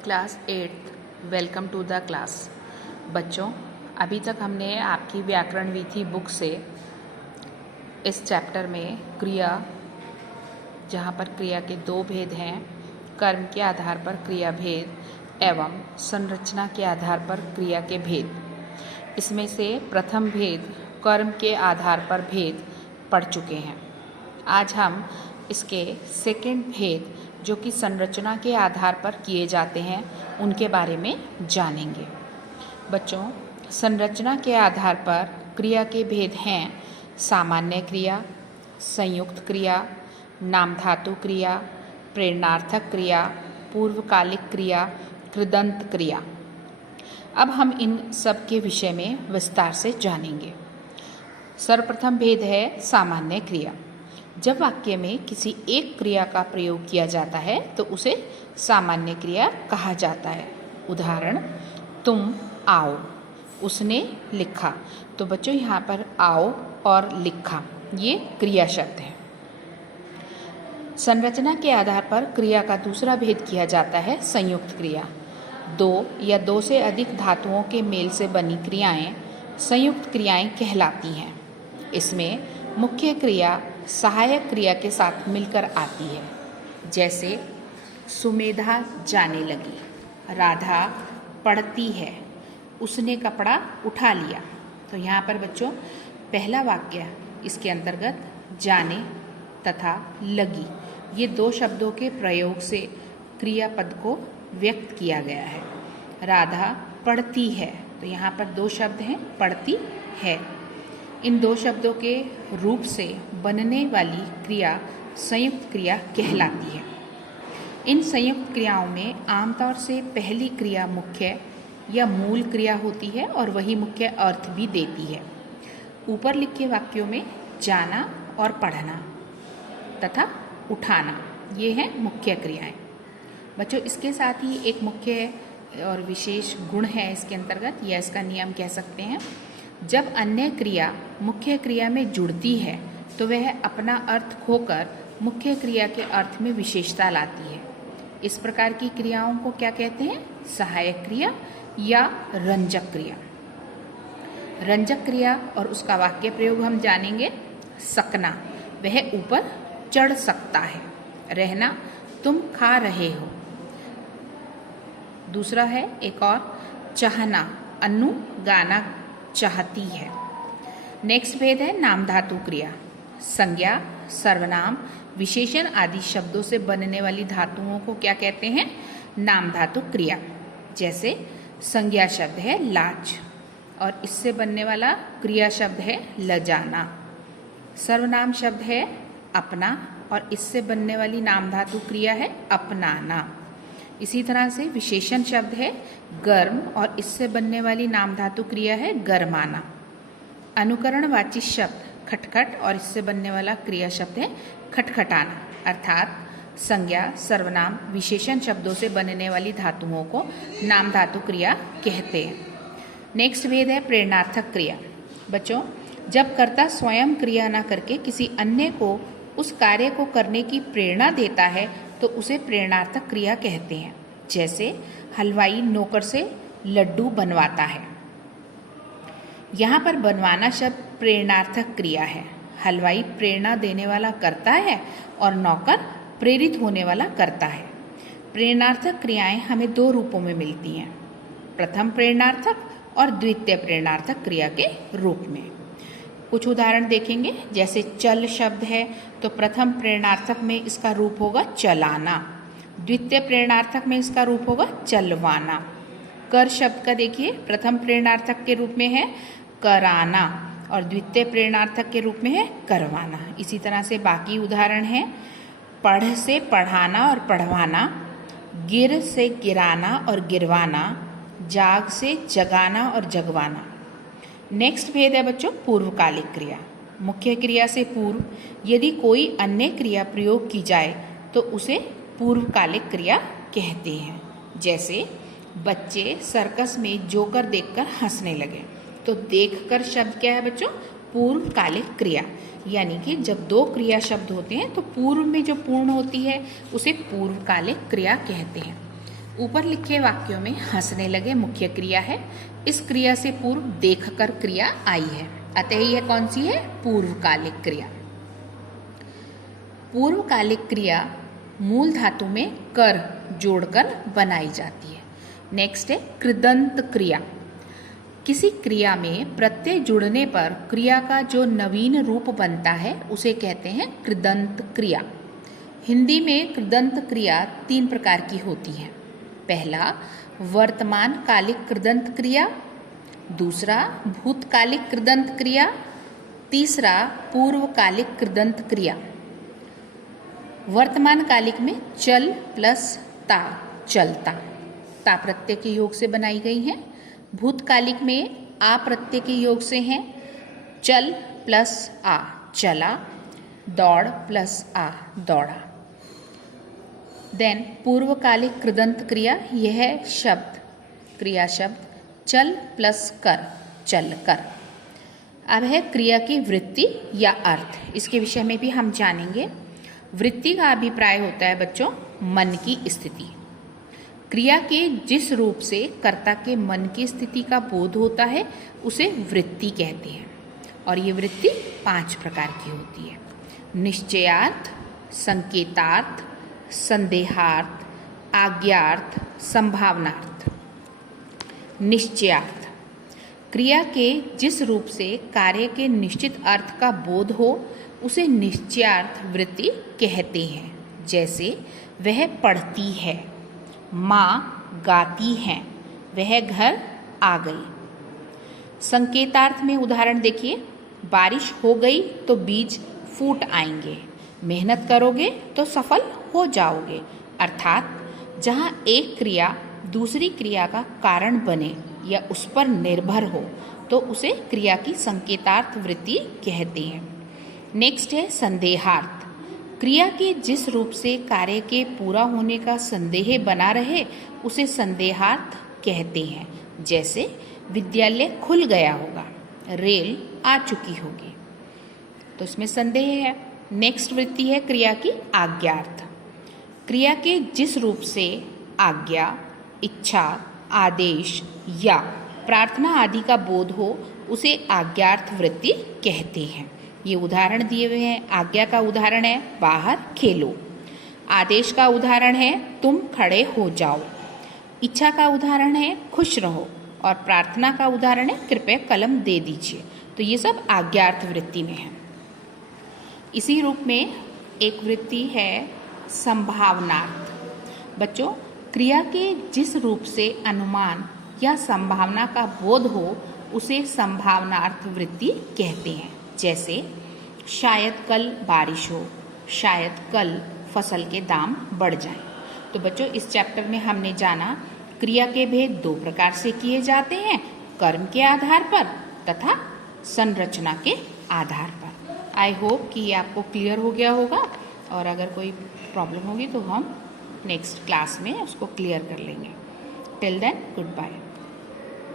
Class 8 welcome to the class. बच्चों, अभी तक हमने आपकी व्याकरण वीथी बुक से इस चैप्टर में क्रिया, जहाँ पर क्रिया के दो भेद हैं, कर्म के आधार पर क्रिया भेद एवं संरचना के आधार पर क्रिया के भेद, इसमें से प्रथम भेद कर्म के आधार पर भेद पढ़ चुके हैं। आज हम इसके सेकंड भेद जो कि संरचना के आधार पर किए जाते हैं उनके बारे में जानेंगे। बच्चों, संरचना के आधार पर क्रिया के भेद हैं सामान्य क्रिया, संयुक्त क्रिया, नामधातु क्रिया, प्रेरणार्थक क्रिया, पूर्वकालिक क्रिया, कृदंत क्रिया। अब हम इन सब के विषय में विस्तार से जानेंगे। सर्वप्रथम भेद है सामान्य क्रिया। जब वाक्य में किसी एक क्रिया का प्रयोग किया जाता है तो उसे सामान्य क्रिया कहा जाता है। उदाहरण, तुम आओ, उसने लिखा। तो बच्चों, यहाँ पर आओ और लिखा ये क्रिया शब्द है। संरचना के आधार पर क्रिया का दूसरा भेद किया जाता है संयुक्त क्रिया। दो या दो से अधिक धातुओं के मेल से बनी क्रियाएं संयुक्त क्रियाएं कहलाती हैं। इसमें मुख्य क्रिया सहायक क्रिया के साथ मिलकर आती है। जैसे सुमेधा जाने लगी, राधा पढ़ती है, उसने कपड़ा उठा लिया। तो यहाँ पर बच्चों पहला वाक्य इसके अंतर्गत जाने तथा लगी ये दो शब्दों के प्रयोग से क्रियापद को व्यक्त किया गया है। राधा पढ़ती है, तो यहाँ पर दो शब्द हैं, पढ़ती है। इन दो शब्दों के रूप से बनने वाली क्रिया संयुक्त क्रिया कहलाती है। इन संयुक्त क्रियाओं में आमतौर से पहली क्रिया मुख्य या मूल क्रिया होती है और वही मुख्य अर्थ भी देती है। ऊपर लिखे वाक्यों में जाना और पढ़ना तथा उठाना ये हैं मुख्य क्रियाएं। बच्चों, इसके साथ ही एक मुख्य और विशेष गुण है इसके अंतर्गत, या इसका नियम कह सकते हैं। जब अन्य क्रिया मुख्य क्रिया में जुड़ती है तो वह अपना अर्थ खोकर मुख्य क्रिया के अर्थ में विशेषता लाती है। इस प्रकार की क्रियाओं को क्या कहते हैं? सहायक क्रिया या रंजक क्रिया। रंजक क्रिया और उसका वाक्य प्रयोग हम जानेंगे। सकना, वह ऊपर चढ़ सकता है। रहना, तुम खा रहे हो। दूसरा है एक और, चाहना, अन्नू गाना चाहती है। नेक्स्ट भेद है नामधातु क्रिया। संज्ञा, सर्वनाम, विशेषण आदि शब्दों से बनने वाली धातुओं को क्या कहते हैं? नामधातु क्रिया। जैसे संज्ञा शब्द है लाज और इससे बनने वाला क्रिया शब्द है लजाना। सर्वनाम शब्द है अपना और इससे बनने वाली नामधातु क्रिया है अपनाना। इसी तरह से विशेषण शब्द है गर्म और इससे बनने वाली नामधातु क्रिया है गरमाना। अनुकरणवाची शब्द खटखट और इससे बनने वाला क्रिया शब्द है खटखटाना। अर्थात संज्ञा, सर्वनाम, विशेषण शब्दों से बनने वाली धातुओं को नामधातु क्रिया कहते हैं। नेक्स्ट भेद है प्रेरणार्थक क्रिया। बच्चों, जब कर्ता स्वयं क्रिया न करके किसी अन्य को उस कार्य को करने की प्रेरणा देता है तो उसे प्रेरणार्थक क्रिया कहते हैं। जैसे हलवाई नौकर से लड्डू बनवाता है। यहाँ पर बनवाना शब्द प्रेरणार्थक क्रिया है। हलवाई प्रेरणा देने वाला करता है और नौकर प्रेरित होने वाला करता है। प्रेरणार्थक क्रियाएं हमें दो रूपों में मिलती हैं, प्रथम प्रेरणार्थक और द्वितीय प्रेरणार्थक क्रिया के रूप में। कुछ उदाहरण देखेंगे। जैसे चल शब्द है तो प्रथम प्रेरणार्थक में इसका रूप होगा चलाना, द्वितीय प्रेरणार्थक में इसका रूप होगा चलवाना। कर शब्द का देखिए, प्रथम प्रेरणार्थक के रूप में है कराना और द्वितीय प्रेरणार्थक के रूप में है करवाना। इसी तरह से बाकी उदाहरण हैं पढ़ से पढ़ाना और पढ़वाना, गिर से गिराना और गिरवाना, जाग से जगाना और जगवाना। नेक्स्ट भेद है बच्चों पूर्वकालिक क्रिया। मुख्य क्रिया से पूर्व यदि कोई अन्य क्रिया प्रयोग की जाए तो उसे पूर्वकालिक क्रिया कहते हैं। जैसे बच्चे सर्कस में जोकर देखकर हंसने लगे। तो देखकर शब्द क्या है बच्चों? पूर्वकालिक क्रिया। यानी कि जब दो क्रिया शब्द होते हैं तो पूर्व में जो पूर्ण होती है उसे पूर्वकालिक क्रिया कहते हैं। ऊपर लिखे वाक्यों में हंसने लगे मुख्य क्रिया है। इस क्रिया से पूर्व देखकर क्रिया आई है, अतः यह कौन सी है? पूर्वकालिक क्रिया। पूर्वकालिक क्रिया मूल धातु में कर जोड़कर बनाई जाती है। नेक्स्ट है कृदंत क्रिया। किसी क्रिया में प्रत्यय जुड़ने पर क्रिया का जो नवीन रूप बनता है उसे कहते हैं कृदंत क्रिया। हिंदी में कृदंत क्रिया 3 प्रकार की होती है। पहला वर्तमान कालिक कृदंत क्रिया, दूसरा भूतकालिक कृदंत क्रिया, तीसरा पूर्वकालिक कृदंत क्रिया। वर्तमान कालिक में चल प्लस ता, चलता, ता प्रत्यय के योग से बनाई गई है। भूतकालिक में आ प्रत्यय के योग से हैं, चल प्लस आ, चला, दौड़ प्लस आ, दौड़ा। देन पूर्वकालिक कृदंत क्रिया, यह शब्द क्रिया शब्द चल प्लस कर, चल कर। अब है क्रिया की वृत्ति या अर्थ, इसके विषय में भी हम जानेंगे। वृत्ति का अभिप्राय होता है बच्चों मन की स्थिति। क्रिया के जिस रूप से कर्ता के मन की स्थिति का बोध होता है उसे वृत्ति कहते हैं। और ये वृत्ति 5 प्रकार की होती है। निश्चयार्थ, संकेतार्थ, संदेहार्थ, आज्ञार्थ, संभावनार्थ। निश्चयार्थ, क्रिया के जिस रूप से कार्य के निश्चित अर्थ का बोध हो उसे निश्चयार्थ वृत्ति कहते हैं। जैसे वह पढ़ती है, माँ गाती हैं, वह घर आ गई। संकेतार्थ में उदाहरण देखिए, बारिश हो गई तो बीज फूट आएंगे, मेहनत करोगे तो सफल हो जाओगे। अर्थात जहाँ एक क्रिया दूसरी क्रिया का कारण बने या उस पर निर्भर हो तो उसे क्रिया की संकेतार्थ वृत्ति कहते हैं। नेक्स्ट है संदेहार्थ। क्रिया के जिस रूप से कार्य के पूरा होने का संदेह बना रहे उसे संदेहार्थ कहते हैं। जैसे विद्यालय खुल गया होगा, रेल आ चुकी होगी, तो इसमें संदेह है। नेक्स्ट वृत्ति है क्रिया की आज्ञार्थ। क्रिया के जिस रूप से आज्ञा, इच्छा, आदेश या प्रार्थना आदि का बोध हो उसे आज्ञार्थ वृत्ति कहते हैं। ये उदाहरण दिए हुए हैं। आज्ञा का उदाहरण है बाहर खेलो, आदेश का उदाहरण है तुम खड़े हो जाओ, इच्छा का उदाहरण है खुश रहो और प्रार्थना का उदाहरण है कृपया कलम दे दीजिए। तो ये सब आज्ञार्थ वृत्ति में है। इसी रूप में एक वृत्ति है संभावनार्थ। बच्चों, क्रिया के जिस रूप से अनुमान या संभावना का बोध हो उसे संभावनार्थ वृत्ति कहते हैं। जैसे शायद कल बारिश हो, शायद कल फसल के दाम बढ़ जाएं। तो बच्चों, इस चैप्टर में हमने जाना क्रिया के भेद 2 प्रकार से किए जाते हैं, कर्म के आधार पर तथा संरचना के आधार पर। आई होप कि ये आपको क्लियर हो गया होगा, और अगर कोई प्रॉब्लम होगी तो हम नेक्स्ट क्लास में उसको क्लियर कर लेंगे। Till then, good bye.